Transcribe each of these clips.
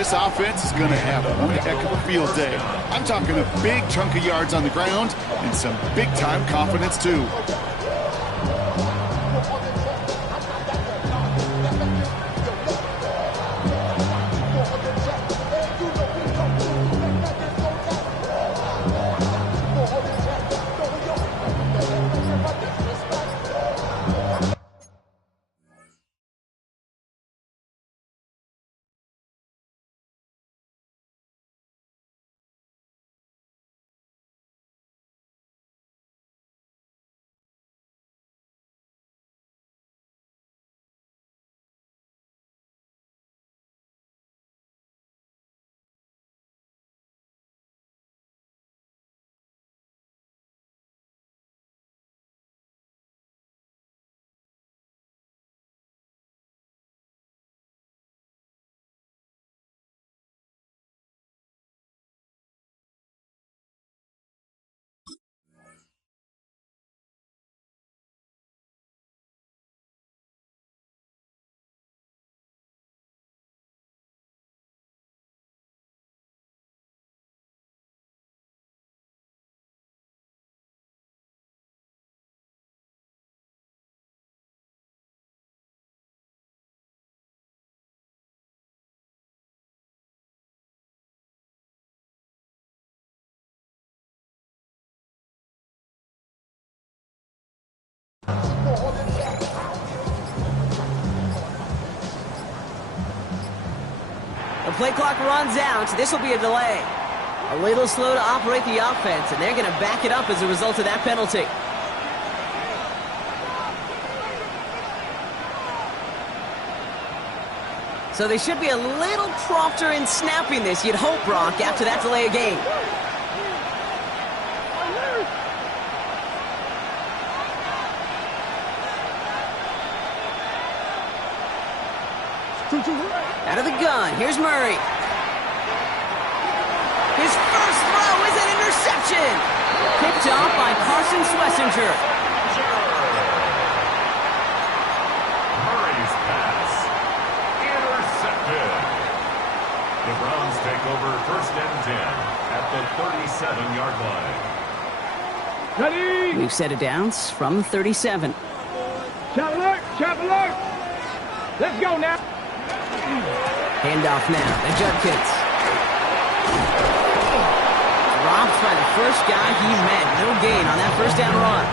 this offense is going to have one heck of a field day. I'm talking a big chunk of yards on the ground and some big-time confidence, too. The play clock runs out. This will be a delay. A little slow to operate the offense, and they're going to back it up as a result of that penalty. So they should be a little prompter in snapping this, you'd hope, Brock, after that delay of game. Out of the gun, here's Murray. His first throw is an interception. Picked off by Carson Schlesinger. Murray's pass. Intercepted. The Browns take over 1st and 10 at the 37-yard line. Ready? We've set it down from the 37. Chop alert! Chop alert! Let's go now. Handoff now to Judkins. Dropped by the first guy he met. No gain on that first down run.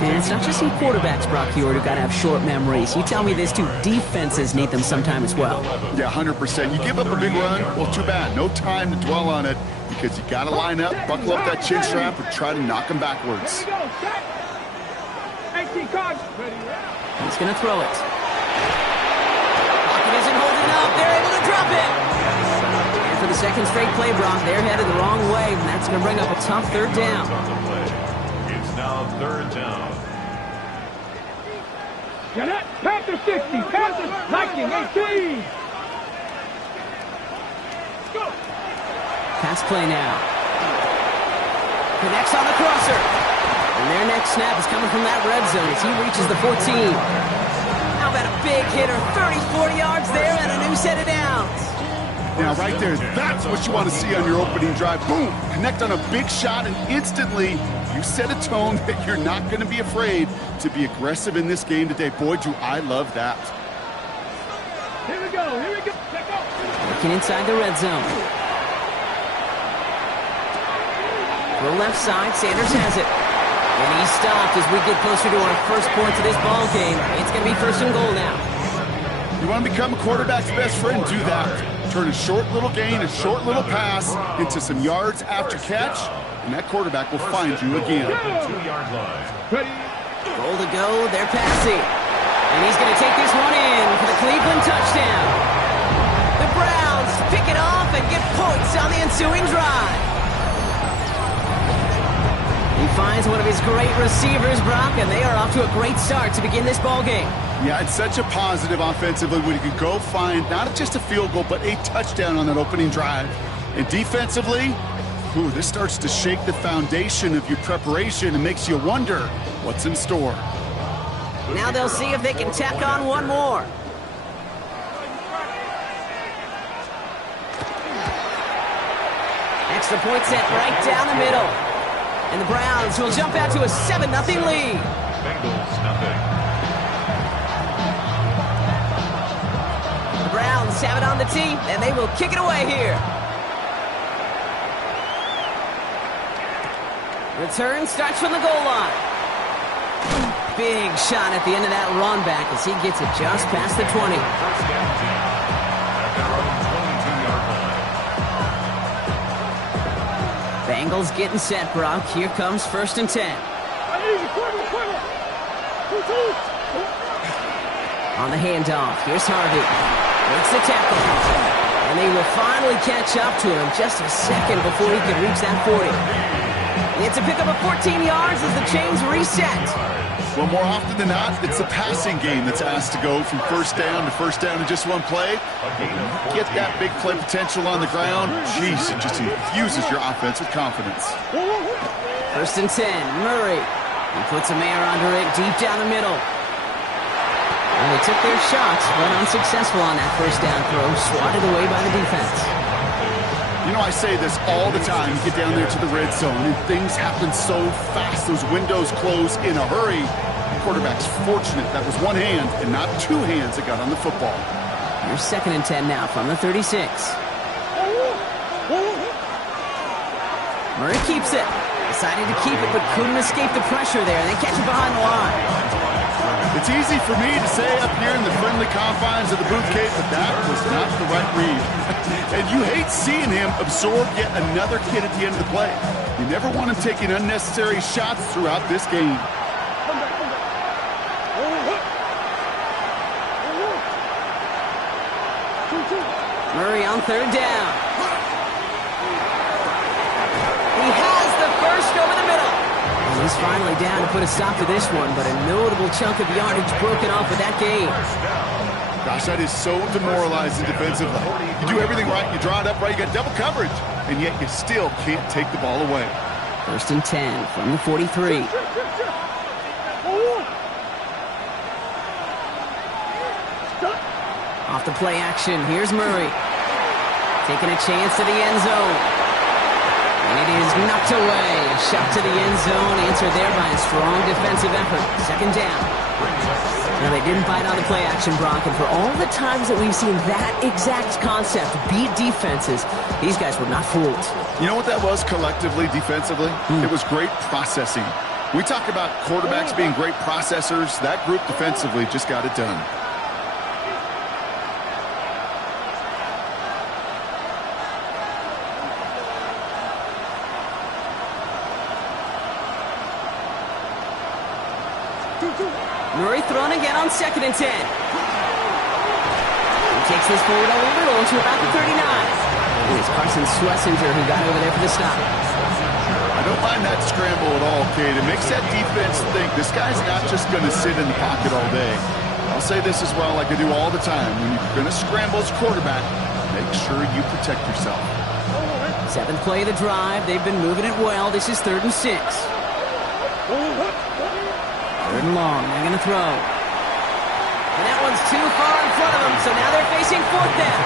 And it's not just some quarterbacks, Brock Huard, who got to have short memories. You tell me this too, defenses need them sometime as well. Yeah, 100%. You give up a big run, well, too bad. No time to dwell on it because you got to line up, buckle up that chin strap, and try to knock them backwards. He's going to throw it. Pocket isn't holding up. They're able to drop it. And for the second straight play, Brock, they're headed the wrong way, and that's going to bring up a tough third down. It's now 3rd down. Panther 60, Panther Viking 18. Pass play now. Connects on the crosser. And their next snap is coming from that red zone as he reaches the 14. How about a big hitter? 30, 40 yards there and a new set of downs. Now, right there, that's what you want to see on your opening drive. Boom! Connect on a big shot, and instantly you set a tone that you're not going to be afraid to be aggressive in this game today. Boy, do I love that. Here we go, here we go. Let's go. Working inside the red zone. To the left side, Sanders has it. And he's stopped as we get closer to our first points of this ball game. It's going to be 1st and goal now. You want to become a quarterback's best friend, do that. Turn a short little gain, a short little pass into some yards after catch, and that quarterback will find you again. 2-yard line. Goal to go, they're passing. And he's going to take this one in for the Cleveland touchdown. The Browns pick it off and get points on the ensuing drive. He finds one of his great receivers, Brock, and they are off to a great start to begin this ball game. Yeah, it's such a positive offensively when you can go find not just a field goal, but a touchdown on that opening drive. And defensively, this starts to shake the foundation of your preparation and makes you wonder what's in store. Now they'll see if they can tack on one more. Extra point sent right down the middle. And the Browns will jump out to a 7-0 lead. Bengals nothing. The Browns have it on the tee, and they will kick it away here. Return starts from the goal line. Big shot at the end of that run back as he gets it just past the 20. First and 10 at their own 22-yard line. Bengals getting set, Brock. Here comes 1st and 10. On the handoff, here's Harvey. Makes the tackle. And they will finally catch up to him just a second before he can reach that 40. It's a pickup of 14 yards as the chains reset. Well, more often than not, it's the passing game that's asked to go from first down in just one play. Get that big play potential on the ground. Jeez, it just infuses your offense with confidence. 1st and 10, Murray. He puts a man under it deep down the middle. And they took their shots, but unsuccessful on that first down throw, swatted away by the defense. You know, I say this all the time. You get down there to the red zone, and things happen so fast. Those windows close in a hurry. The quarterback's fortunate that was one hand and not two hands that got on the football. Here's 2nd and 10 now from the 36. Murray keeps it. Decided to keep it, but couldn't escape the pressure there. They catch it behind the line. It's easy for me to say up here in the friendly confines of the booth cave, but that was not the right read. And you hate seeing him absorb yet another kid at the end of the play. You never want him taking unnecessary shots throughout this game. Murray on 3rd down. He has the first over the middle. And he's finally down to put a stop to this one, but a notable chunk of yardage broken off with that gain. Gosh, that is so demoralizing defensively. You do everything right, you draw it up right, you got double coverage, and yet you still can't take the ball away. 1st and 10 from the 43. Off the play action, here's Murray. Taking a chance to the end zone. And it is knocked away. A shot to the end zone, answered there by a strong defensive effort. 2nd down. Now, they didn't bite on the play action, Brock, and for all the times that we've seen that exact concept beat defenses, these guys were not fooled. You know what that was collectively, defensively? It was great processing. We talk about quarterbacks being great processors. That group defensively just got it done. Murray thrown again on 2nd and 10. He takes this forward a little to about the 39. It is Carson Schlesinger who got over there for the stop. I don't mind that scramble at all, Kate. It makes that defense think this guy's not just going to sit in the pocket all day. I'll say this as well like I do all the time. When you're going to scramble as quarterback, make sure you protect yourself. 7th play of the drive. They've been moving it well. This is 3rd and 6. 3rd and long. They're going to throw. And that one's too far in front of them, so now they're facing 4th down.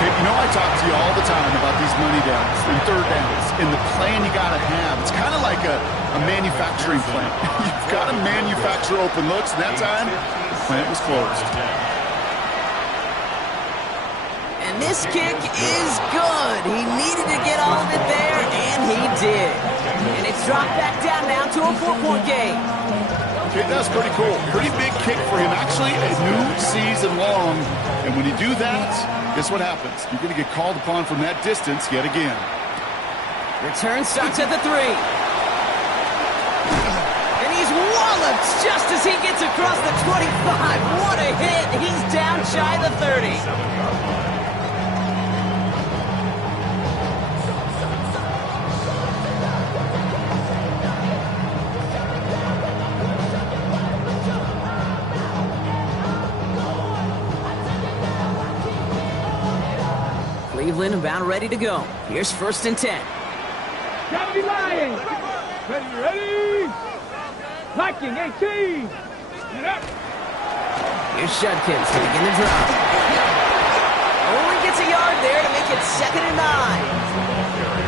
Kate, you know I talk to you all the time about these money downs and 3rd downs and the plan you got to have. It's kind of like a manufacturing plant. You've got to manufacture open looks, and that time, the plant was closed. And this kick is good. He needed to get all of it there, and he did. And it's dropped back down now to a 4-point game. Okay, that's pretty cool. Pretty big kick for him. Actually, a new season long. And when you do that, guess what happens? You're going to get called upon from that distance yet again. Return starts at the 3. And he's walloped just as he gets across the 25. What a hit. He's down shy of the 30. Cleveland about ready to go. Here's 1st and 10. Gotta be lying. Ready? Locking 18. Get up. Here's Judkins to begin the drive. Only gets a yard there to make it 2nd and 9.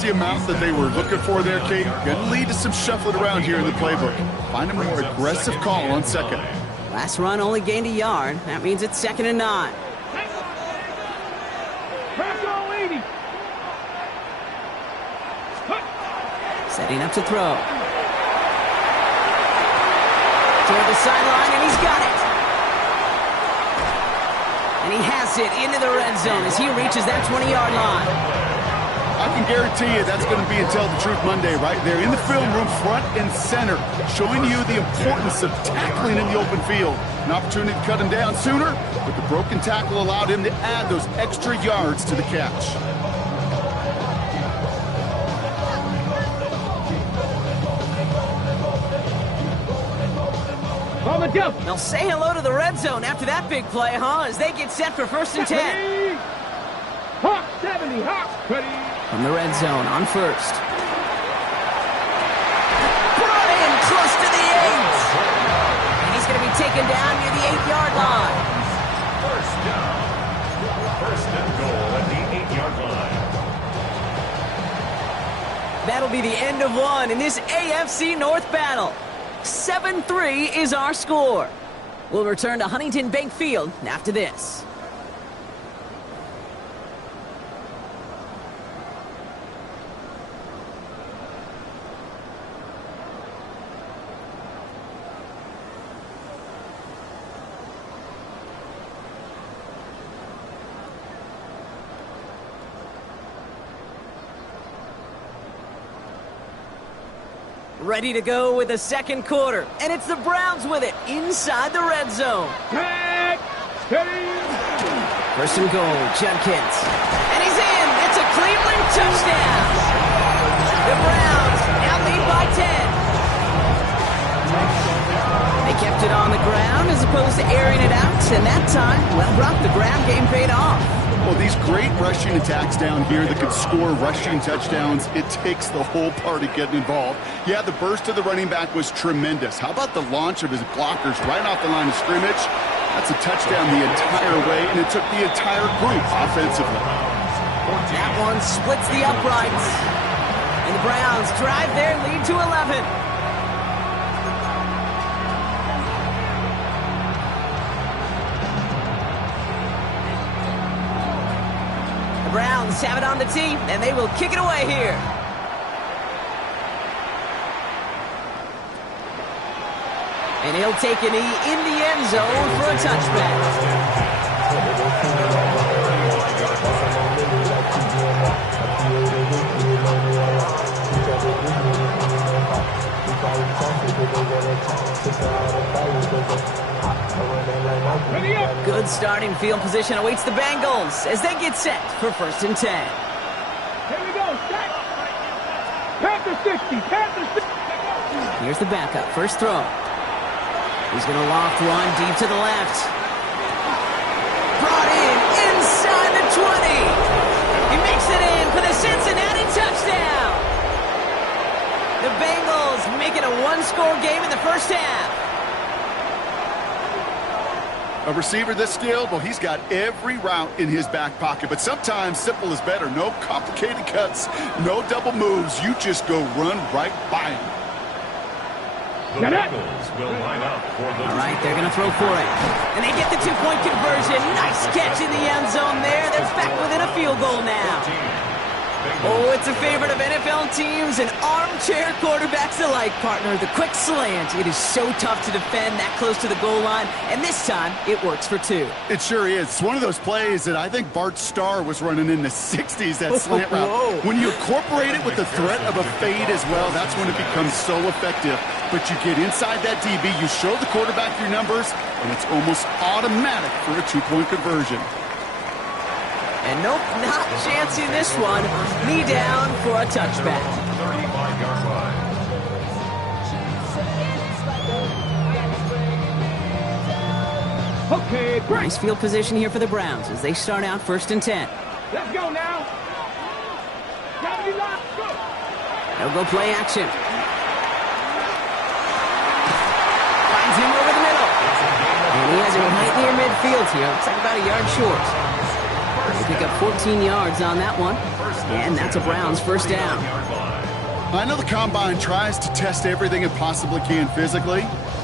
The amount that they were looking for there, Kate, going to lead to some shuffling around here in the playbook. Find a more aggressive call on second. Last run only gained a yard. That means it's 2nd and 9. Setting up to throw. Toward the sideline, and he's got it. And he has it into the red zone as he reaches that 20-yard line. I can guarantee you that's going to be in Tell the Truth Monday right there in the film room, front and center, showing you the importance of tackling in the open field. An opportunity to cut him down sooner, but the broken tackle allowed him to add those extra yards to the catch. They'll say hello to the red zone after that big play, huh? As they get set for 1st and 10. Hawk 70, Hawk ready. From the red zone on 1st. Brought in close to the 8. And he's going to be taken down near the 8-yard line. First down. First and goal at the 8-yard line. That'll be the end of one in this AFC North battle. 7-3 is our score. We'll return to Huntington Bank Field after this. Ready to go with the second quarter. And it's the Browns with it inside the red zone. Tag, steady. 1st and goal, Judkins. And he's in. It's a Cleveland touchdown. The Browns now lead by 10. They kept it on the ground as opposed to airing it out. And that time, well, Brock, the ground game paid off. Well, these great rushing attacks down here that could score rushing touchdowns, it takes the whole party getting involved. Yeah, the burst of the running back was tremendous. How about the launch of his blockers right off the line of scrimmage? That's a touchdown the entire way, and it took the entire group offensively. That one splits the uprights. And the Browns drive their lead to 11. The Browns have it on the tee, and they will kick it away here. And he'll take a knee in the end zone for a touchback. Good starting field position awaits the Bengals as they get set for 1st and 10. Here we go, set. Panther 60, Panther 60. Here's the backup, first throw. He's going to loft one deep to the left. Brought in inside the 20. He makes it in for the Cincinnati touchdown. The Bengals make it a one-score game in the first half. A receiver this skilled, well, he's got every route in his back pocket, but sometimes simple is better. No complicated cuts, no double moves. You just go run right by him. The Bengals will line up for the... All right, they're going to throw for it. And they get the two-point conversion. Nice catch in the end zone there. They're back within a field goal now. Oh, it's a favorite of NFL teams and armchair quarterbacks alike, partner. The quick slant. It is so tough to defend that close to the goal line, and this time it works for 2. It sure is. It's one of those plays that I think Bart Starr was running in the 60s, that slant route. Whoa. When you incorporate it with the threat of a fade as well, that's when it becomes so effective. But you get inside that DB, you show the quarterback your numbers, and it's almost automatic for a two-point conversion. And nope, not chancing this one. Knee down for a touchback. 35-yard line. Okay, great. Nice field position here for the Browns as they start out 1st and 10. Let's go now. Gotta be locked. Go. They'll go play action. Finds him over the middle. And he has it right near midfield here. Looks like about a yard short. They Pick up 14 yards on that one. And that's a Browns first down. I know the Combine tries to test everything it possibly can physically,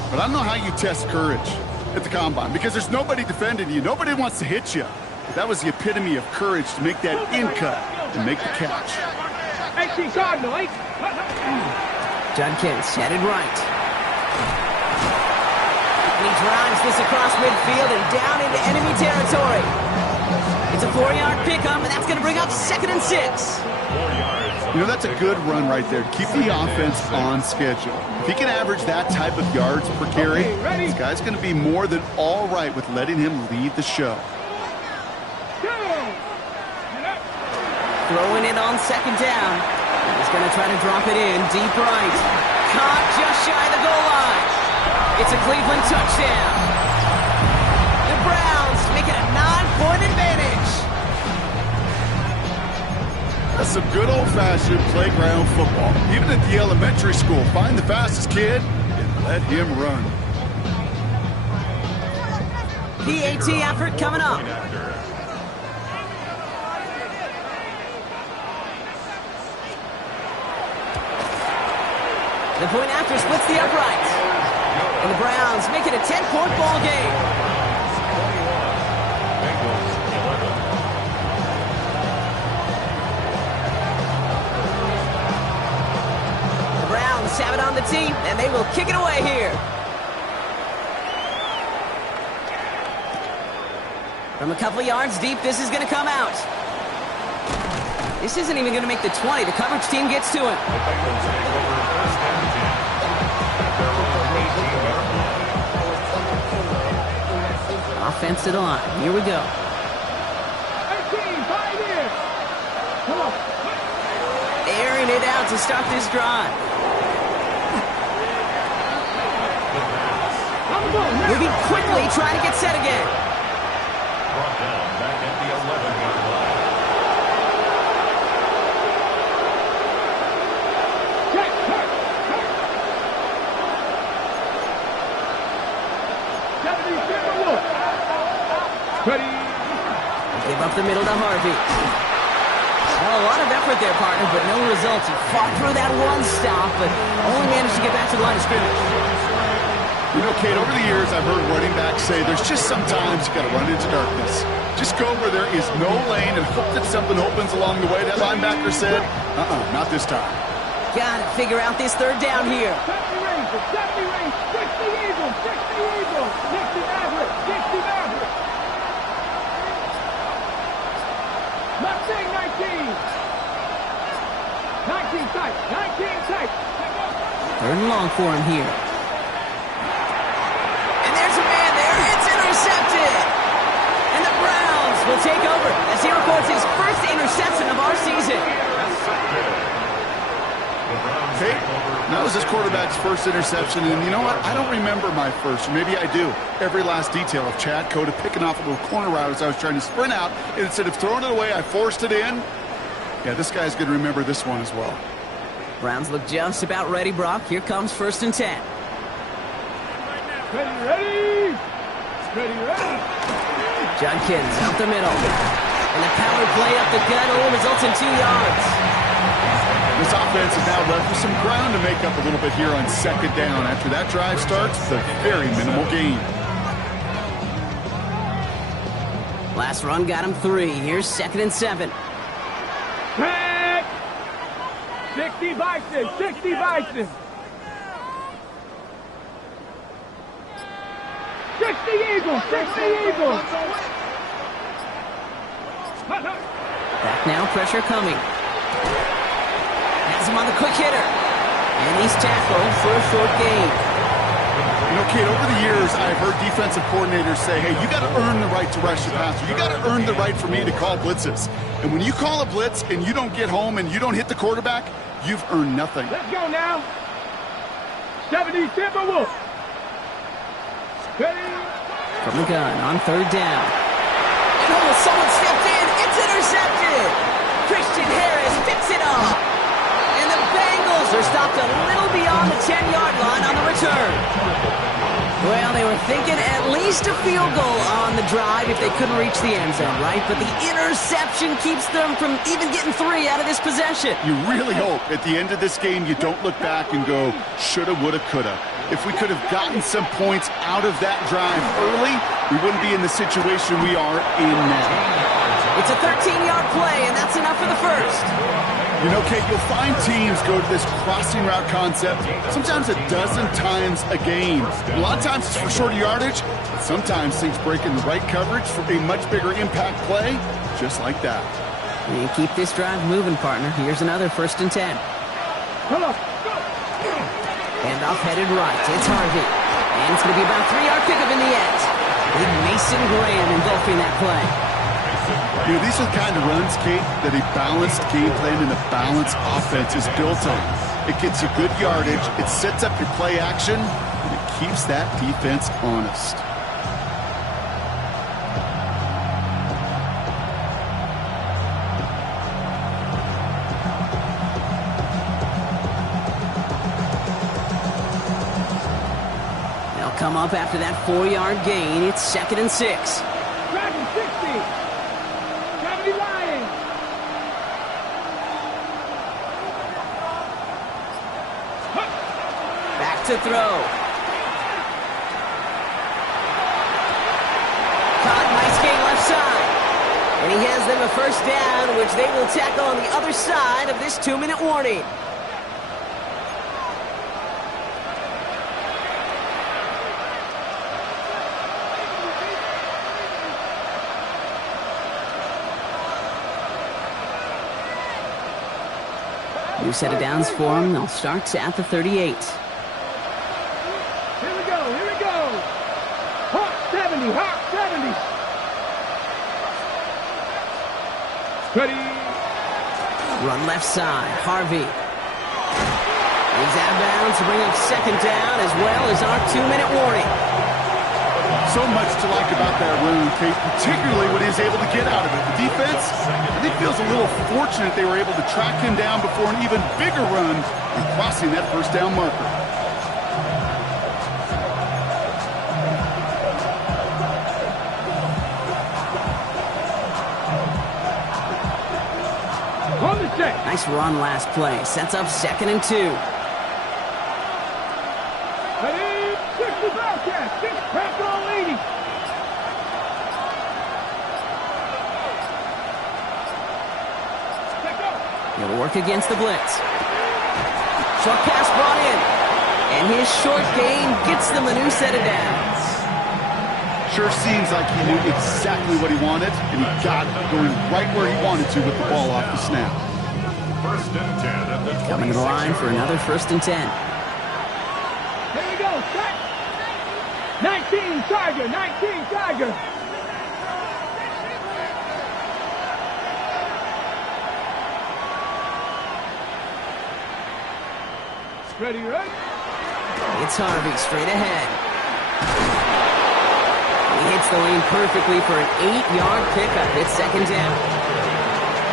but I don't know how you test courage at the Combine because there's nobody defending you. Nobody wants to hit you. But that was the epitome of courage to make that in cut and make the catch. Judkins headed right. And he drives this across midfield and down into enemy territory. It's a 4-yard pickup, and that's going to bring up 2nd and 6. You know, that's a good run right there. Keep the offense on schedule. If he can average that type of yards per carry, this guy's going to be more than all right with letting him lead the show. Throwing it on 2nd down. He's going to try to drop it in deep right. Caught just shy of the goal line. It's a Cleveland touchdown. The Browns make it a 9-point advantage. That's some good old-fashioned playground football. Even at the elementary school, find the fastest kid and let him run. PAT effort coming up. The point after splits the uprights. And the Browns make it a 10-point ball game. The Browns have it on the team, and they will kick it away here. From a couple of yards deep, this is going to come out. This isn't even going to make the 20. The coverage team gets to it. Offensive line. Here we go. Airing it out to start this drive. Moving quickly, trying to get set again. Brought down back at the 11-yard line. Give up the middle to Harvey. Well, a lot of effort there, partner, but no results. He fought through that one stop, but only managed to get back to the line of scrimmage. You know, Kate, over the years, I've heard running backs say there's just sometimes you got to run into darkness. Just go where there is no lane and hope that something opens along the way. That linebacker said, not this time. Got to figure out this 3rd down here. Third and long for him here. And there's a man there. It's intercepted. And the Browns will take over as he records his first interception of our season. Hey, that was his quarterback's first interception, and you know what? I don't remember my first, or maybe I do. Every last detail of Chad Cota picking off a little corner route as I was trying to sprint out, and instead of throwing it away, I forced it in. Yeah, this guy's going to remember this one as well. Browns look just about ready, Brock. Here comes 1st and 10. Ready! Judkins out the middle. And the power play up the gut only results in 2 yards. This offense is now left with some ground to make up a little bit here on 2nd down. After that drive starts, it's a very minimal gain. Last run got him 3. Here's 2nd and 7. 60 Bison, 60 Bison. 60 Eagles, 60 Eagles. Back now, pressure coming. Has him on the quick hitter. And he's tackled for a short gain. You know, Kate, over the years, I've heard defensive coordinators say, hey, you got to earn the right to rush the passer. You got to earn the right for me to call blitzes. And when you call a blitz and you don't get home and you don't hit the quarterback, you've earned nothing. Let's go now. 70 Timberwolves. Ready? From the gun on 3rd down. And oh, someone stepped in. It's intercepted. Christian Harris picks it up. And the Bengals are stopped a little beyond the 10-yard line on the return. Well, they were thinking at least a field goal on the drive if they couldn't reach the end zone, right? But the interception keeps them from even getting 3 out of this possession. You really hope at the end of this game you don't look back and go, shoulda, woulda, coulda. If we could have gotten some points out of that drive early, we wouldn't be in the situation we are in now. It's a 13-yard play, and that's enough for the first. You know, Kate, you'll find teams go to this crossing route concept sometimes a dozen times a game. A lot of times it's for shorter yardage, but sometimes things break in the right coverage for a much bigger impact play, just like that. And keep this drive moving, partner. Here's another 1st and 10. Come on. Handoff headed right. It's Harvey. And it's going to be about a 3-yard pickup in the end. Big Mason Graham engulfing that play. You know, these are the kind of runs, Kate, that a balanced game plan and a balanced offense is built on. It gets you good yardage, it sets up your play action, and it keeps that defense honest. They'll come up after that 4-yard gain. It's 2nd and 6. Dragon 60. Lions. Back to throw. Caught, nice gain left side. And he has them a 1st down, which they will tackle on the other side of this 2-minute warning. New set of downs for them. They'll start at the 38. Here we go. Hawk 70. Ready. Run left side. Harvey. He's out of bounds to bring up 2nd down as well as our 2-minute warning. So much to like about that run, Kate, particularly when he's able to get out of it. The defense, I think, feels a little fortunate they were able to track him down before an even bigger run and crossing that 1st down marker. On the check. Nice run last play. Sets up 2nd and 2. Ready. 60 Bobcats. 6 Panther 80. He'll work against the blitz. Short pass brought in. And his short gain gets them a new set of downs. Sure seems like he knew exactly what he wanted, and he got it going right where he wanted to with the ball off the snap. 1st and 10 at the 26. Coming to the line for another 1st and 10. Here we go. Set. 19 Tiger. Ready, right? It's Harvey straight ahead. He hits the lane perfectly for an 8-yard pickup. It's 2nd down.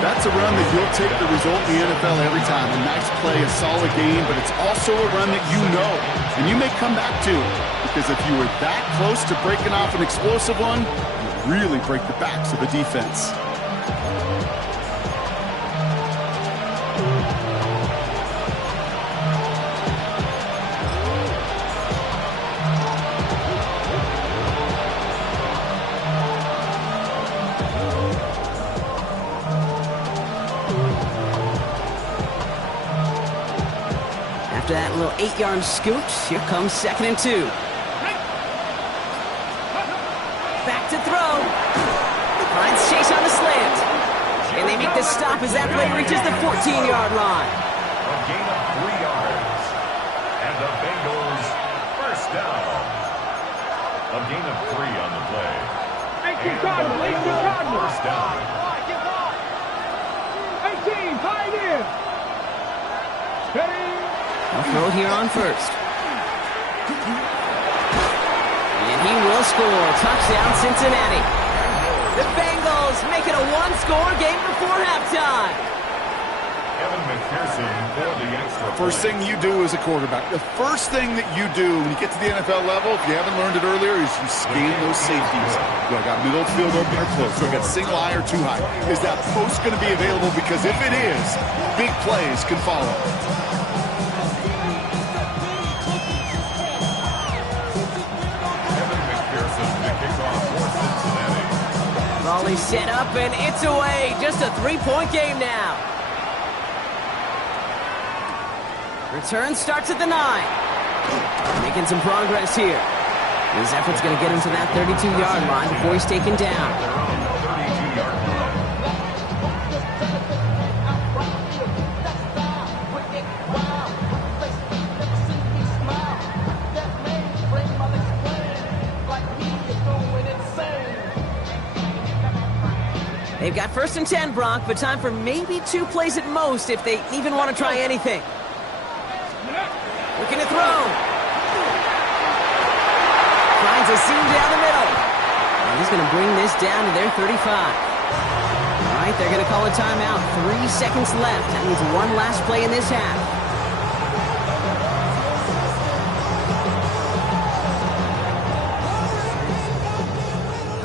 That's a run that you'll take the result in the NFL every time. A nice play, a solid game, but it's also a run that you know, and you may come back to it, because if you were that close to breaking off an explosive one, you really break the backs of the defense. After that little 8-yard scoot, here comes 2nd and 2. Back to throw. Finds Chase on the slant. And they make the stop as that play reaches the 14-yard line. A gain of 3 yards. And the Bengals 1st down. A gain of 3 on the play. 18 Cardinals. 1st down. 18 Pioneer. Ready. They'll throw it here on 1st. And he will score. Touchdown, Cincinnati. The Bengals make it a 1-score game before halftime. Kevin McPherson for the extra First thing you do as a quarterback, the first thing that you do when you get to the NFL level, if you haven't learned it earlier, is you scan those safeties. Do I got middle field open or close? Do I got single high or too high? Is that post going to be available? Because if it is, big plays can follow. Evan McPherson to kick off for Cincinnati. Volley set up, and it's away. Just a 3-point game now. Return starts at the 9. Making some progress here. His effort's going to get him to that 32-yard line before he's taken down. Their own 32-yard line. They've got 1st and 10, Brock, but time for maybe 2 plays at most if they even want to try anything. Looking to throw. Finds a seam down the middle. And he's going to bring this down to their 35. All right, they're going to call a timeout. 3 seconds left. That means one last play in this half.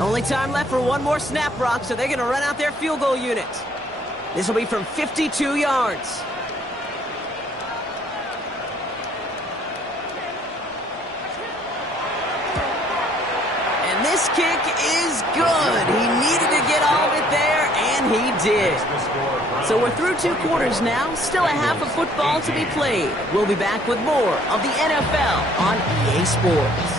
Only time left for one more snap, Brock, so they're going to run out their field goal unit. This will be from 52 yards. And this kick is good. He needed to get all of it there, and he did. So we're through 2 quarters now. Still a half of football to be played. We'll be back with more of the NFL on EA Sports.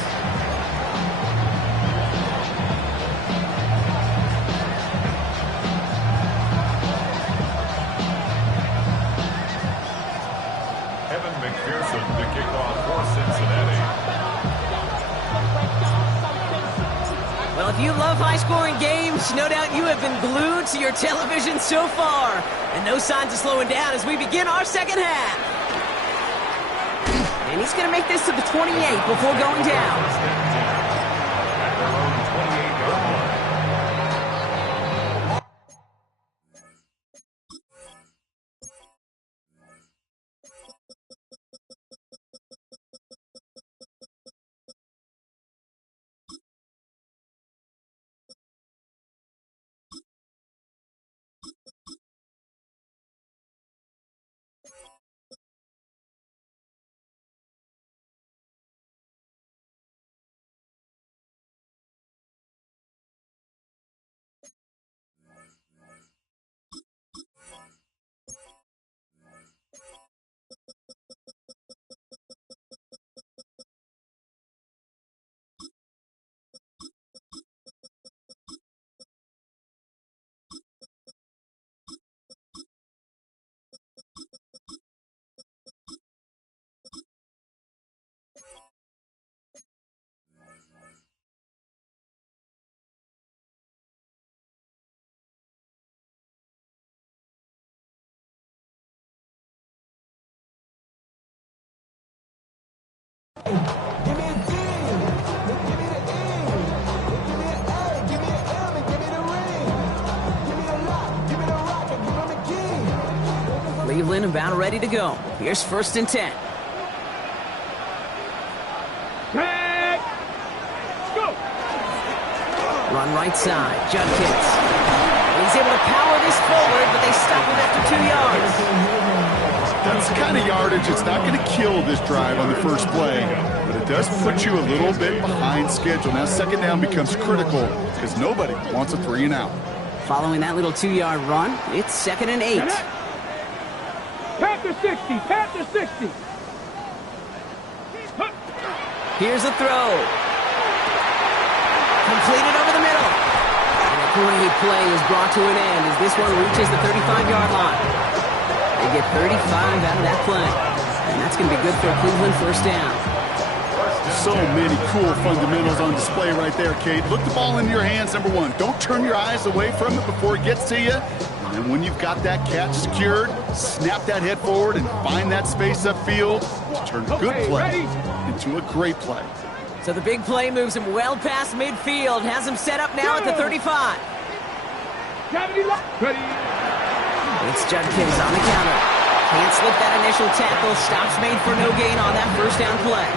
Evan McPherson to kick off for Cincinnati. Well, if you love high-scoring games, no doubt you have been glued to your television so far. And no signs of slowing down as we begin our second half. And he's going to make this to the 28 before going down. At their own 28-yard line. Give me a D, give me the E, give me an A, give me an M, and give me the ring. Give me the lock, give me the rock, and give me the key. Cleveland about ready to go. Here's 1st and 10. Tag. Go. Run right side. Judkins. He's able to power this forward, but they stop him after 2 yards. That's the kind of yardage. It's not going to kill this drive on the first play, but it does put you a little bit behind schedule. Now second down becomes critical because nobody wants a 3 and out. Following that little 2-yard run, it's 2nd and 8. Pat the 60. Pat the 60. Here's a throw. Completed over the middle. And a great play is brought to an end as this one reaches the 35-yard line. They get 35 out of that play. And that's going to be good for a Cleveland 1st down. So many cool fundamentals on display right there, Kate. Look the ball into your hands, number 1. Don't turn your eyes away from it before it gets to you. And then when you've got that catch secured, snap that head forward and find that space upfield to turn a good play into a great play. So the big play moves him well past midfield. Has him set up now at the 35. Ready. It's Judkins on the counter. Can't slip that initial tackle. Stops made for no gain on that first down play.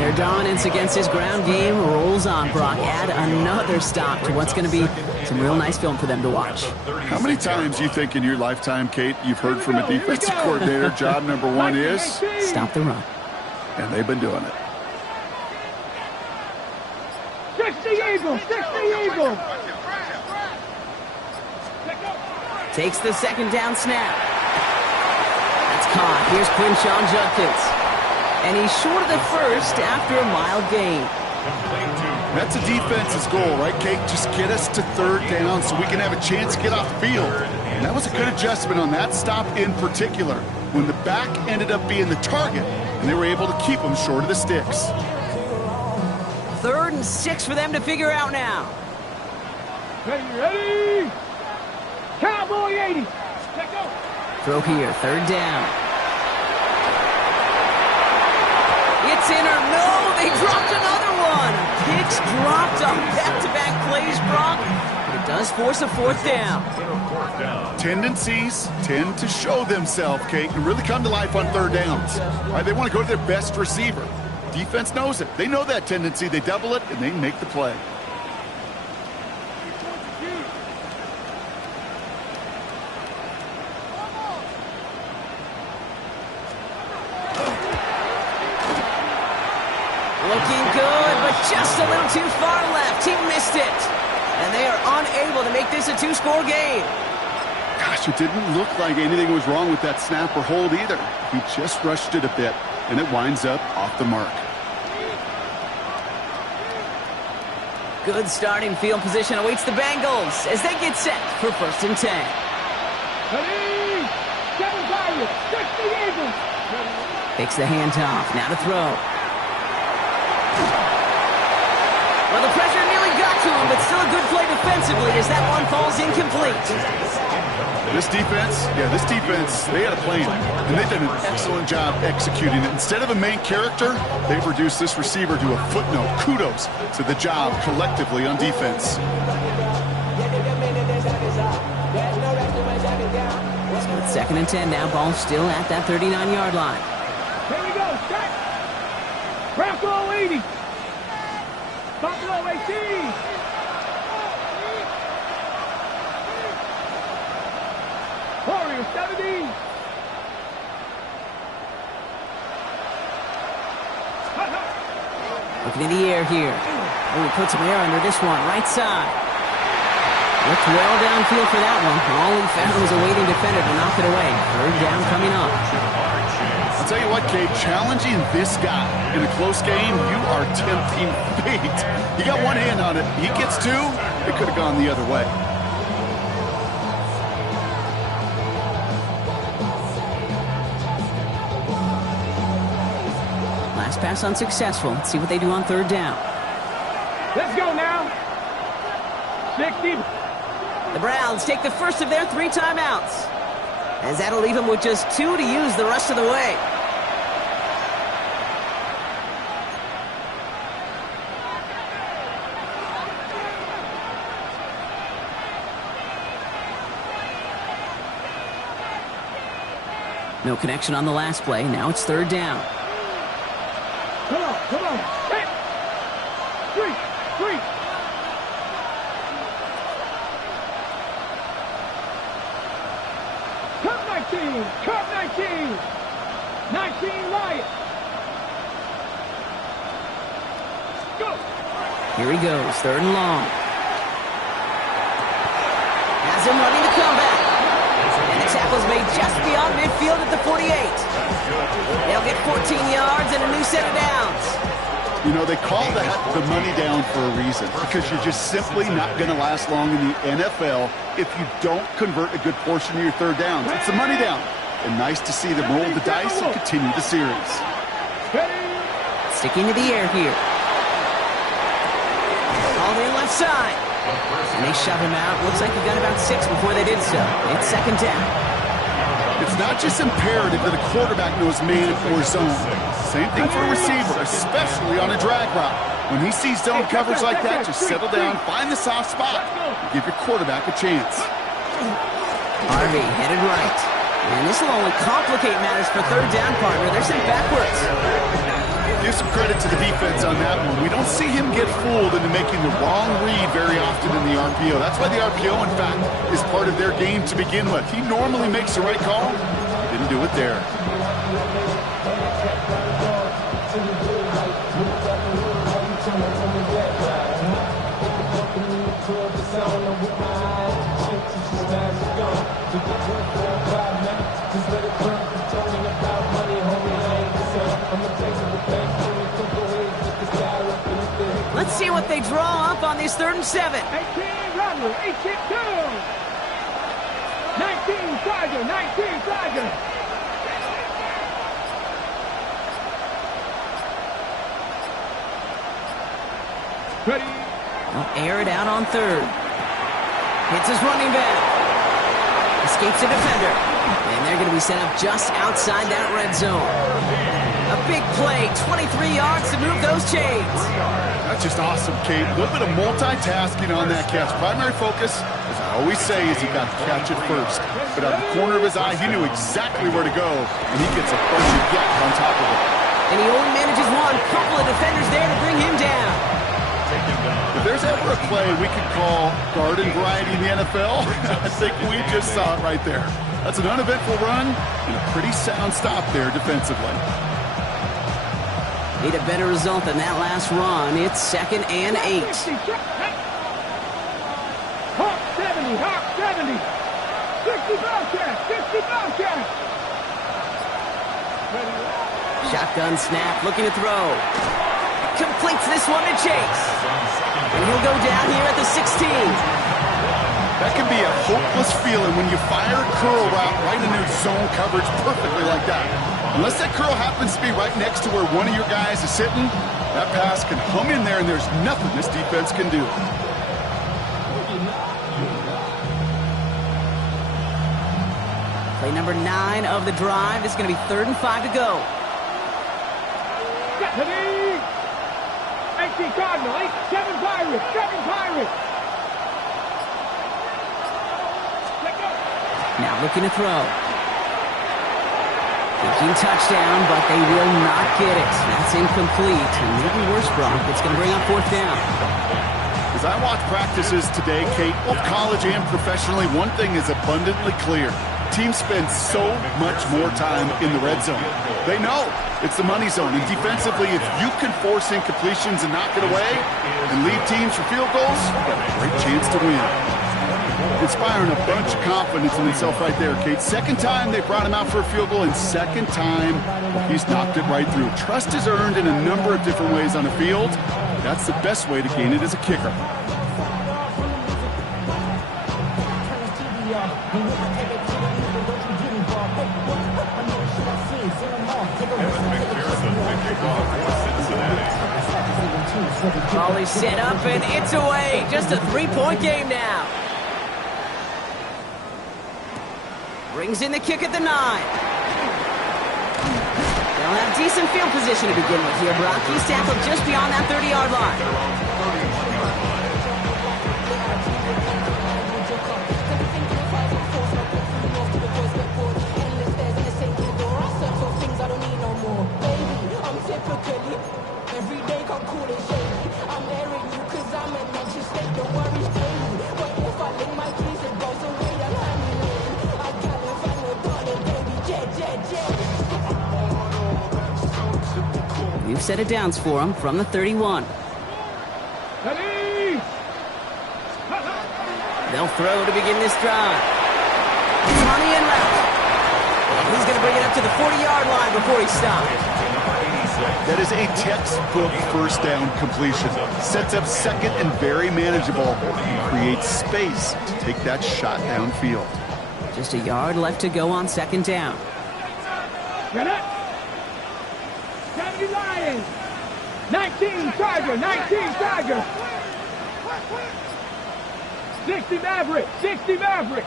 Their dominance against his ground game rolls on, Brock. Add another stop to what's going to be some real nice film for them to watch. How many times do you think in your lifetime, Kate, you've heard from a defensive coordinator, job number one is? Stop the run. And they've been doing it. 60 Eagles! 60 Eagles! Takes the second down snap. That's caught. Here's Quinshawn Judkins. And he's short of the first after a mild gain. That's a defense's goal, right, Kate? Just get us to third down so we can have a chance to get off the field. And that was a good adjustment on that stop in particular, when the back ended up being the target, and they were able to keep them short of the sticks. 3rd and 6 for them to figure out now. Ready? Cowboy 80. Let's go. Throw here, 3rd down. It's in or no, they dropped another one. Picks dropped on back-to-back plays, Brock. But it does force a 4th down. Tendencies tend to show themselves, Kate, and really come to life on 3rd downs. Right, they want to go to their best receiver. Defense knows it. They know that tendency. They double it, and they make the play. Looking good, but just a little too far left. He missed it. And they are unable to make this a 2-score game. Gosh, it didn't look like anything was wrong with that snap or hold either. He just rushed it a bit, and it winds up off the mark. Good starting field position awaits the Bengals as they get set for 1st and 10. Ready? 7 60 Eagles. Takes the handoff. Now to throw. Well, the pressure nearly got to him, but still a good play defensively as that one falls incomplete. This defense, they had a plan, and they've done an excellent job executing it. Instead of a main character, they've reduced this receiver to a footnote. Kudos to the job collectively on defense. So it's 2nd and 10 now. Ball still at that 39-yard line. Here we go. Set. Buffalo 80. Buffalo 18. Warriors 70. Looking in the air here. Oh, he puts some air under this one. Right side. Looked well downfield for that one. All he found was a waiting defender to knock it away. 3rd down coming up. I'll tell you what, Kate, challenging this guy in a close game, you are tempting fate. He got one hand on it. He gets 2. It could have gone the other way. Last pass unsuccessful. Let's see what they do on 3rd down. Let's go now. 60. The Browns take the first of their 3 timeouts, as that'll leave them with just 2 to use the rest of the way. No connection on the last play. Now it's 3rd down. Come on. Hit. 3. Cup 19. 19 Lions. Go. Here he goes, 3rd and long. Has him running the comeback. And the tackle's made just beyond midfield at the 48. They'll get 14 yards and a new set of downs. You know, they call that the money down for a reason, because you're just simply not going to last long in the NFL if you don't convert a good portion of your 3rd downs. It's the money down. And nice to see them roll the dice and continue the series. Sticking to the air here. All in left side. And they shove him out. Looks like he got about 6 before they did so. It's 2nd down. It's not just imperative that a quarterback knows man or zone. Same thing for a receiver, especially on a drag route. When he sees zone coverage like that, just settle down, find the soft spot, and give your quarterback a chance. Harvey headed right. And this will only complicate matters for third down, partner. They're sent backwards. Give some credit to the defense on that one. We don't see him get fooled into making the wrong read very often in the RPO. That's why the RPO, in fact, is part of their game to begin with. He normally makes the right call. Didn't do it there. Let's see what they draw up on this 3rd and 7. 18 Robert, 18-2. 19 Tiger, 19 Tiger. Ready. They'll air it out on 3rd. Hits his running back. Escapes a defender. And they're going to be set up just outside that red zone. A big play, 23 yards to move those chains. That's just awesome, Kate. A little bit of multitasking on that catch. Primary focus, as I always say, is he got to catch it first. But out of the corner of his eye, he knew exactly where to go, and he gets a bunch of yak on top of it. And he only manages one. Couple of defenders there to bring him down. If there's ever a play we could call garden variety in the NFL, I think we just saw it right there. That's an uneventful run and a pretty sound stop there defensively. Need a better result than that last run. It's 2nd and 8. Hawk 70, Hawk 70. 60 Bobcat, 60 Bobcat. Shotgun snap, looking to throw. Completes this one to Chase. And he'll go down here at the 16. That can be a hopeless feeling when you fire a curl route right into zone coverage perfectly like that. Unless that curl happens to be right next to where one of your guys is sitting, that pass can hum in there and there's nothing this defense can do. Play number 9 of the drive. It's going to be 3rd and 5 to go. 18 Cardinal, 7 Pirates, 7 Pirates. Now looking to throw. Thinking touchdown, but they will not get it. That's incomplete. And maybe worse, Brock. It's going to bring up 4th down. As I watch practices today, Kate, both college and professionally, one thing is abundantly clear. Teams spend so much more time in the red zone. They know it's the money zone. And defensively, if you can force incompletions and knock it away and lead teams for field goals, you've got a great chance to win. Inspiring a bunch of confidence in himself right there, Kate. 2nd time they brought him out for a field goal, and 2nd time he's knocked it right through. Trust is earned in a number of different ways on the field. That's the best way to gain it as a kicker. Ball is set up, and it's away. Just a 3-point game now. Brings in the kick at the 9. They'll have decent field position to begin with here. Brock, he's tackled just beyond that 30-yard line. New set of downs for him from the 31. Ready. They'll throw to begin this drive. It's Lunny en route. He's going to bring it up to the 40-yard line before he stops. That is a textbook 1st down completion. Sets up 2nd and very manageable. And creates space to take that shot downfield. Just a yard left to go on 2nd down. Get it. 70 Lions. 19 Tiger, 19 Tiger. 60 Maverick, 60 Maverick.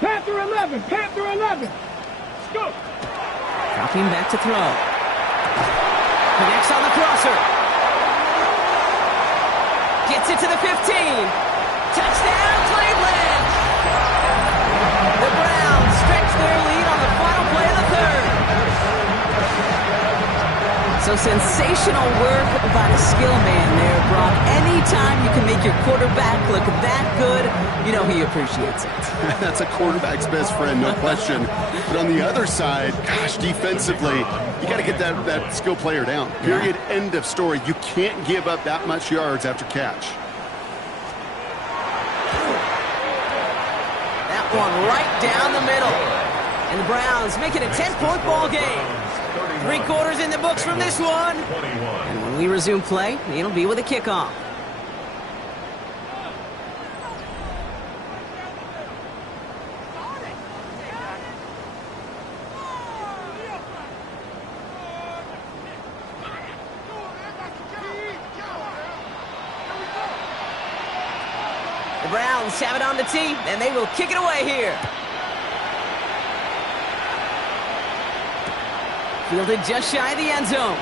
Panther 11, Panther 11. Let's go. Dropping back to throw. Connects on the crosser. Gets it to the 15. Touchdown, Cleveland! So sensational work by the skill man there, Brock. Anytime you can make your quarterback look that good, you know he appreciates it. That's a quarterback's best friend, no question. But on the other side, gosh, defensively, you got to get that skill player down. Period, end of story. You can't give up that much yards after catch. That one right down the middle. And the Browns make it a 10-point ball game. 3 quarters in the books from this one. And when we resume play, it'll be with a kickoff. The Browns have it on the tee, and they will kick it away here. Fielded just shy of the end zone.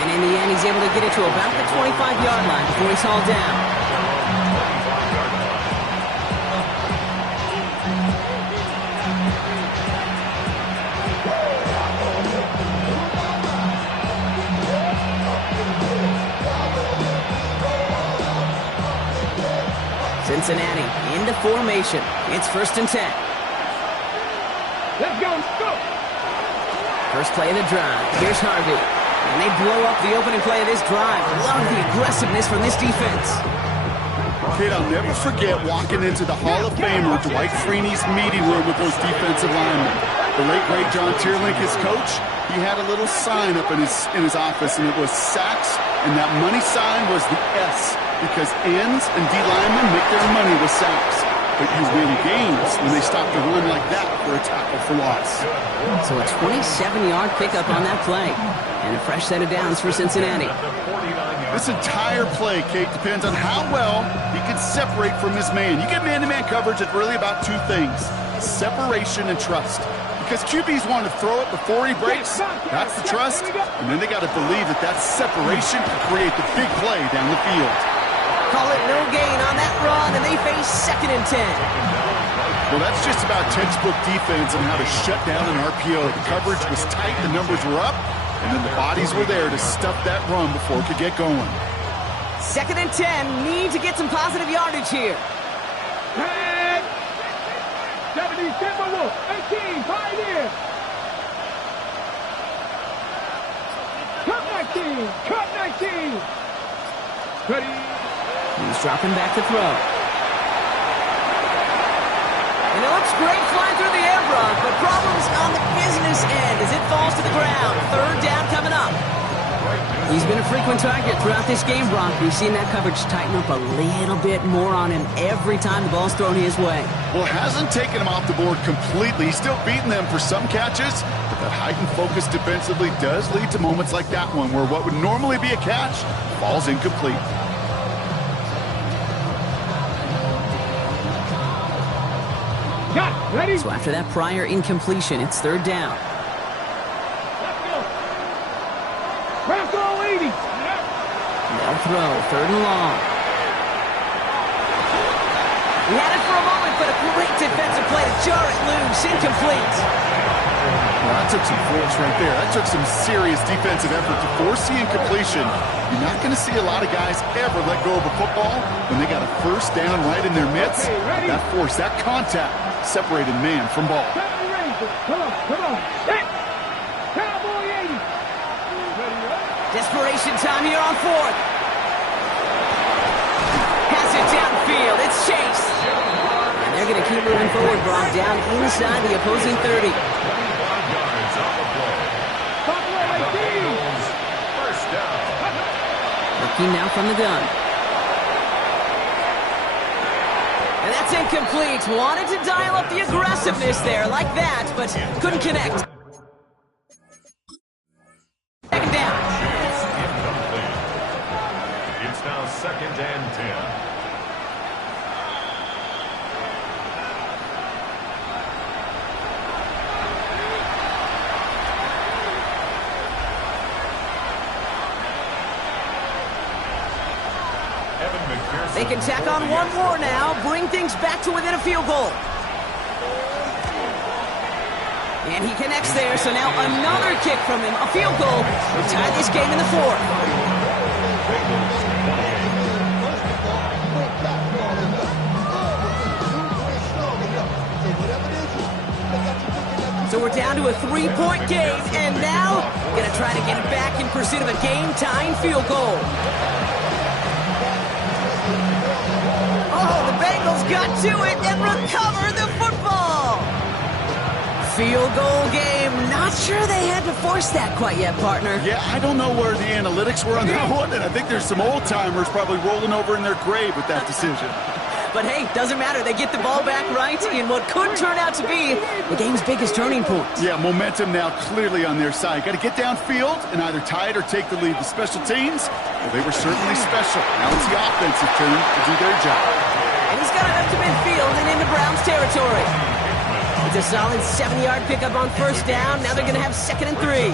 And in the end, he's able to get it to about the 25-yard line before he's hauled down. Cincinnati into formation. It's 1st and 10. Let's go. First play of the drive. Here's Harvey. And they blow up the opening play of this drive. Love the aggressiveness from this defense. Kid, I'll never forget walking into the Hall of Famer Dwight Freeney's meeting room with those defensive linemen. The late, great John Tierlink, his coach, he had a little sign up in his office, and it was sacks, and that money sign was the S, because ends and D linemen make their money with sacks. But you win games when they stop the run like that for a tackle for loss. So a 27-yard pickup on that play. And a fresh set of downs for Cincinnati. This entire play, Kate, depends on how well he can separate from his man. You get man-to-man coverage, it's really about 2 things: separation and trust. Because QBs want to throw it before he breaks. That's the trust. And then they got to believe that that separation can create the big play down the field. Call it no gain on that run, and they face 2nd and 10. Well, that's just about textbook defense and how to shut down an RPO. The coverage was tight, the numbers were up, and then the bodies were there to stuff that run before it could get going. 2nd and 10, need to get some positive yardage here. 70, Timberwolf, 18, Pioneer. Cut 19. Ready. He's dropping back to throw. And it looks great flying through the air, Brock, but problems on the business end as it falls to the ground. 3rd down coming up. He's been a frequent target throughout this game, Brock. We've seen that coverage tighten up a little bit more on him every time the ball's thrown his way. Well, it hasn't taken him off the board completely. He's still beating them for some catches, but that heightened focus defensively does lead to moments like that one where what would normally be a catch falls incomplete. Ready? So after that prior incompletion, it's 3rd down. Let's go. Rocco 80. They'll throw, 3rd and long. He had it for a moment, but a great defensive play to jar it loose, incomplete. Well, that took some force right there. That took some serious defensive effort to force the incompletion. You're not going to see a lot of guys ever let go of a football when they got a 1st down right in their midst. That force, that contact, separated man from ball. Come on. Hit. Cowboy 80. Desperation time here on 4th. Has it downfield. It's Chase. And they're going to keep moving forward, Brock, down inside the opposing 30. Looking now from the gun. And that's incomplete. Wanted to dial up the aggressiveness there like that, but couldn't connect. 2nd down. It's now 2nd and 10. They can tack on one more now, bring things back to within a field goal. And he connects there, so now another kick from him. A field goal to tie this game in the fourth. So we're down to a 3-point game, and now gonna try to get it back in pursuit of a game-tying field goal. Oh, the Bengals got to it and recover the football. Field goal game. Not sure they had to force that quite yet, partner. Yeah, I don't know where the analytics were on that one, and I think there's some old-timers probably rolling over in their grave with that decision. But hey, doesn't matter. They get the ball back right in what could turn out to be the game's biggest turning point. Yeah, momentum now clearly on their side. Got to get downfield and either tie it or take the lead. The special teams, well, they were certainly special. Now it's the offensive turn to do their job. And he's got it up to midfield and into Browns territory. It's a solid 7-yard pickup on first down. Now they're going to have 2nd and 3.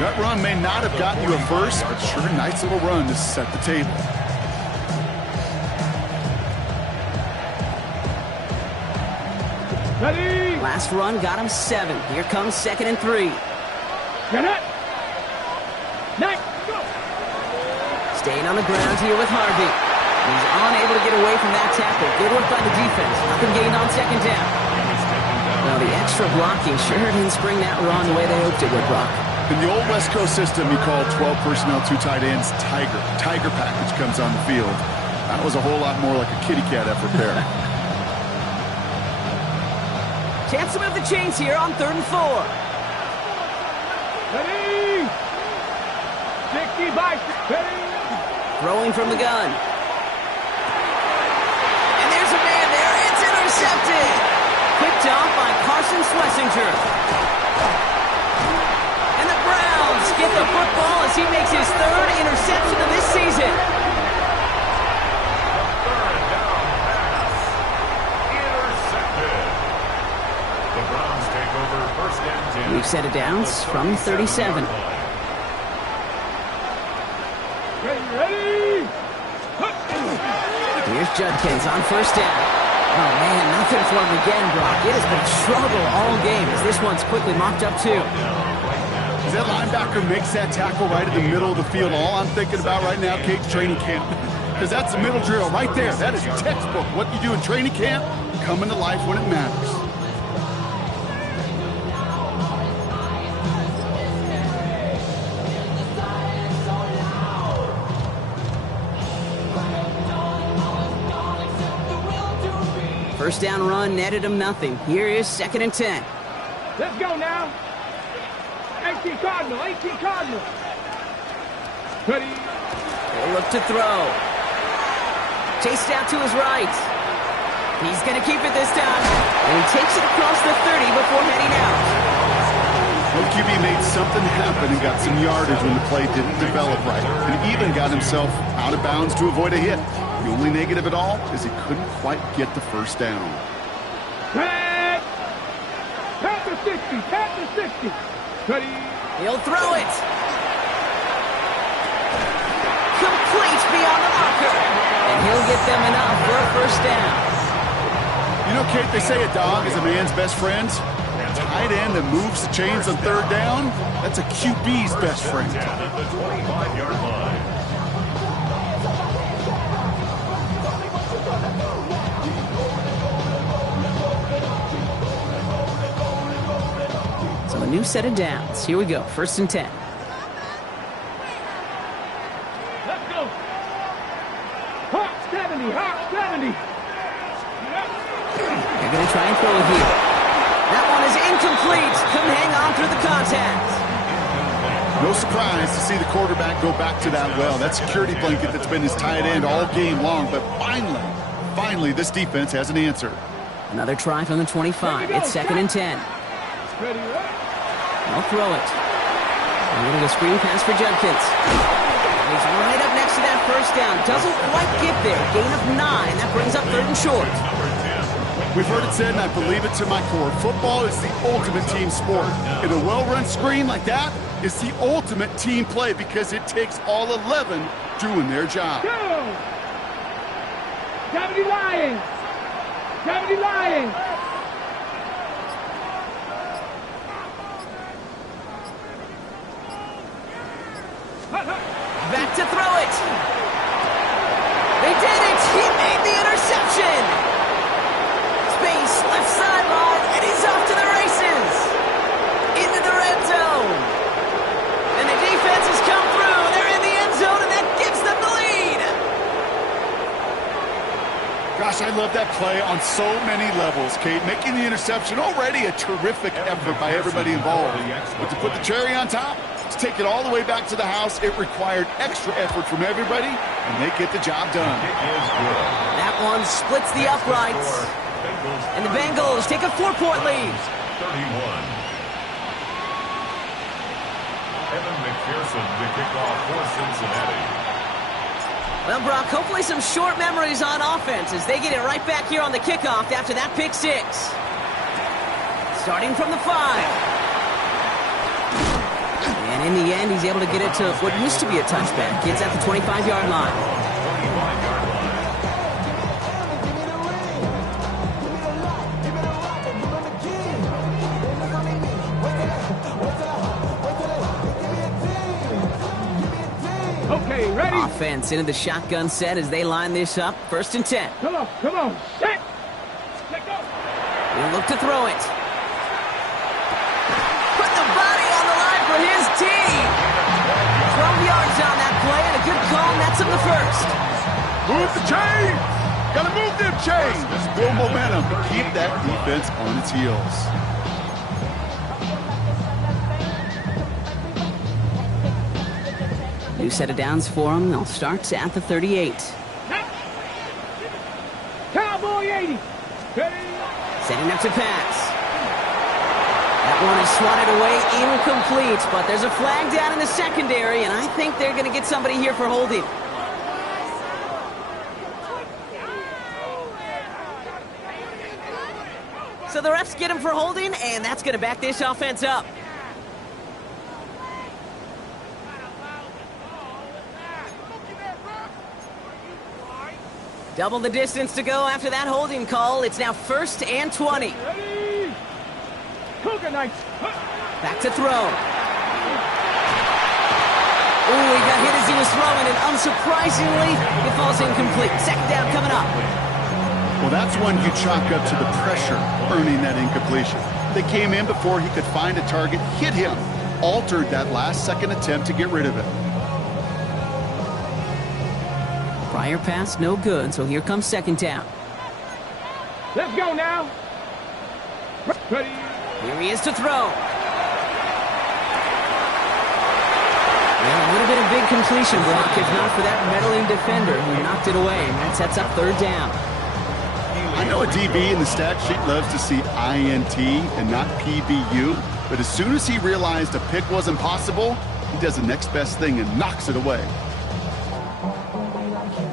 That run may not have gotten you a first, but sure, nice little run to set the table. Ready? Last run got him 7. Here comes 2nd and 3. Get it. Next. Go. Staying on the ground here with Harvey. He's unable to get away from that tackle. Good work by the defense. Nothing gained on 2nd down. Well, the extra blocking sure didn't spring that run the way they hoped it would, Brock. In the old West Coast system, you called 12 personnel, 2 tight ends, Tiger. Tiger package comes on the field. That was a whole lot more like a kitty cat effort there. Chance to move the chains here on 3rd and 4. Ready? 60 by 6. Ready? Throwing from the gun. And there's a man there. It's intercepted. Picked off by Carson Schlesinger. And the Browns get the football as he makes his 3rd interception of this season. Third down pass. Intercepted. The Browns take over 1st and 10. We've set it downs from 37. Ready? Here's Judkins on 1st down. Oh, man, nothing for him again, Brock. It has been a struggle all game as this one's quickly mopped up, too. As that linebacker makes that tackle right in the middle of the field, all I'm thinking about right now, Kate's training camp. Because that's the middle drill right there. That is textbook. What you do in training camp, coming to life when it matters. First down run netted him nothing. Here is 2nd and 10. Let's go now. 18 Cardinal. 18 Cardinal. Ready? He'll look to throw. Chased out to his right. He's going to keep it this time. And he takes it across the 30 before heading out. Well, QB made something happen and got some yardage when the play didn't develop right. And even got himself out of bounds to avoid a hit. The only negative at all is he couldn't quite get the first down. Ready? Tap the 60. Tap the 60. Ready? He'll throw it. Complete beyond the marker. And he'll get them enough for a first down. You know, Kate, they say a dog is a man's best friend. Tight end that moves the chains on 3rd down, that's a QB's best friend. At the 25-yard line. So a new set of downs. Here we go. 1st and 10. Let's go. Hawk 70. Hawk 70. They're going to try and throw it here. That one is incomplete. Couldn't hang on through the contact. No surprise to see the quarterback go back to that well. That security blanket that's been his tight end all game long. But finally, this defense has an answer. Another try from the 25. It's 2nd and 10. Ready? They'll throw it. A little screen pass for Judkins. He's right up next to that first down. Doesn't quite get there. Gain of 9. That brings up 3rd and short. We've heard it said, and I believe it to my core, football is the ultimate team sport. And a well-run screen like that is the ultimate team play because it takes all 11 doing their job. Go. 70 Lions. 70 Lions. Gosh, I love that play on so many levels, Kate. Making the interception, already a terrific effort by everybody involved. But to put the cherry on top, to take it all the way back to the house, it required extra effort from everybody, and they get the job done. That one splits the uprights. And the Bengals take a 4-point lead. 31. Evan McPherson to kick off for Cincinnati. Well, Brock, hopefully some short memories on offense as they get it right back here on the kickoff after that pick 6. Starting from the 5. And in the end, he's able to get it to what used to be a touchback. Gets at the 25-yard line. 25-yard line. Okay, ready? Offense into the shotgun set as they line this up. 1st and 10. Come on, set. Let go. He'll look to throw it. Put the body on the line for his team. 12 yards on that play and a good call, and that's him the 1st. Move the chains! Gotta move them chains! Just build momentum to keep that defense on its heels. New set of downs for him. They'll start at the 38. Cowboy 80. Ready? Setting up to pass. That one is swatted away, incomplete, but there's a flag down in the secondary, and I think they're going to get somebody here for holding. So the refs get him for holding, and that's going to back this offense up. Double the distance to go after that holding call. It's now 1st and 20. Ready? Cougar Knights. Back to throw. Ooh, he got hit as he was throwing, and unsurprisingly, it falls incomplete. 2nd down coming up. Well, that's one you chalk up to the pressure earning that incompletion. They came in before he could find a target, hit him, altered that last-second attempt to get rid of it. Prior pass, no good, so here comes 2nd down. Let's go now. Ready? Here he is to throw. Well, a little bit of big completion block, if not for that meddling defender who knocked it away, and that sets up 3rd down. I know a DB in the stat sheet loves to see INT and not PBU, but as soon as he realized a pick wasn't possible, he does the next best thing and knocks it away.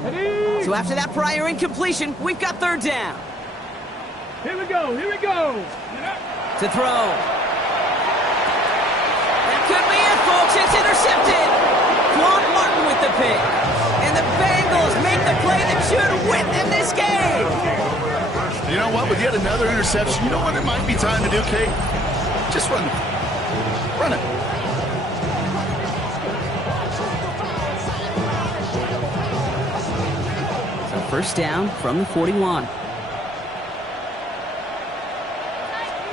Ready? So after that prior incompletion, we've got 3rd down. Here we go, here we go. To throw. That could be it, folks. It's intercepted. Quan Martin with the pick. And the Bengals make the play that should win them this game. You know what? With yet another interception, you know what it might be time to do, Kate? Just run it. Run it. So 1st down from the 41.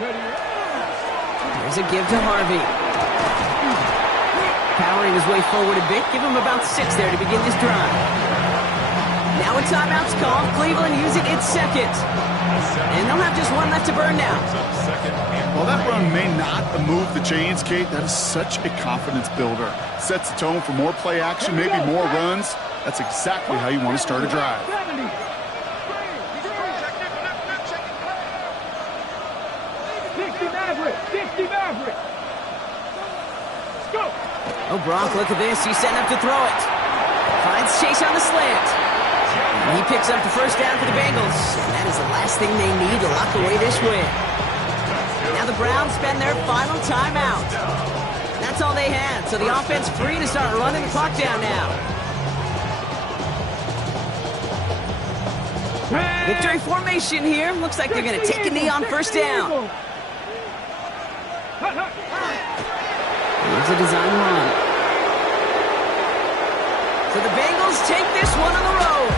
There's a give to Harvey. Powering his way forward a bit. Give him about 6 there to begin this drive. Now a timeout's called. Cleveland using its 2nd. And they'll have just 1 left to burn now. Well, that run may not move the chains, Kate. That is such a confidence builder. Sets the tone for more play action, maybe more runs. That's exactly how you want to start a drive. 70. 60 Maverick. 60 Maverick. Let's go. Oh, Brock, look at this. He's setting up to throw it. Finds Chase on the slant. And he picks up the 1st down for the Bengals. And that is the last thing they need to lock away this win. Now the Browns spend their final timeout. That's all they had. So the offense free to start running the clock down now. Victory formation here. Looks like they're going to take a knee on 1st down. Here's a design run. So the Bengals take this one on the road.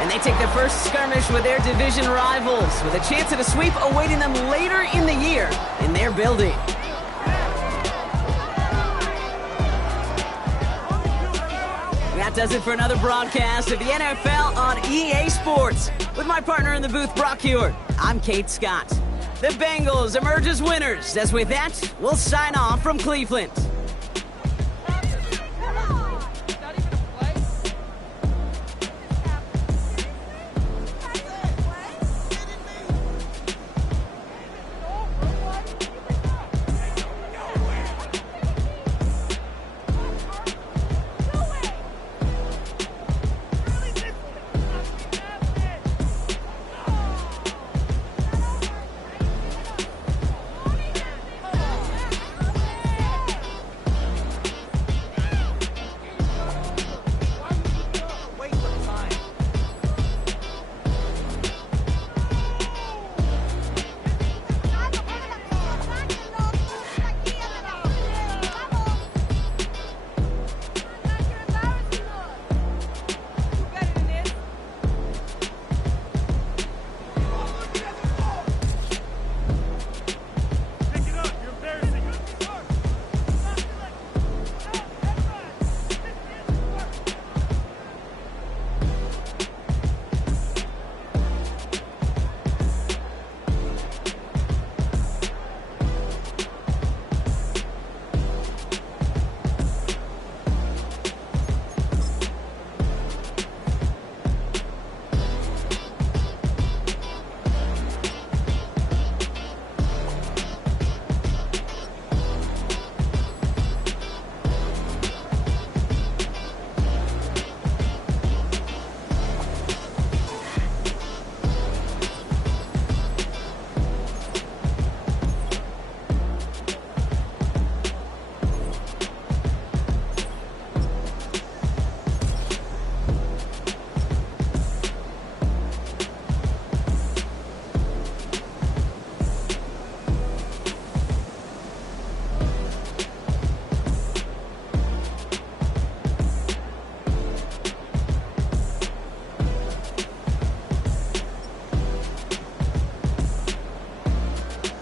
And they take their first skirmish with their division rivals, with a chance at a sweep awaiting them later in the year in their building. That does it for another broadcast of the NFL on EA Sports. With my partner in the booth, Brock Huard, I'm Kate Scott. The Bengals emerge as winners, as with that, we'll sign off from Cleveland.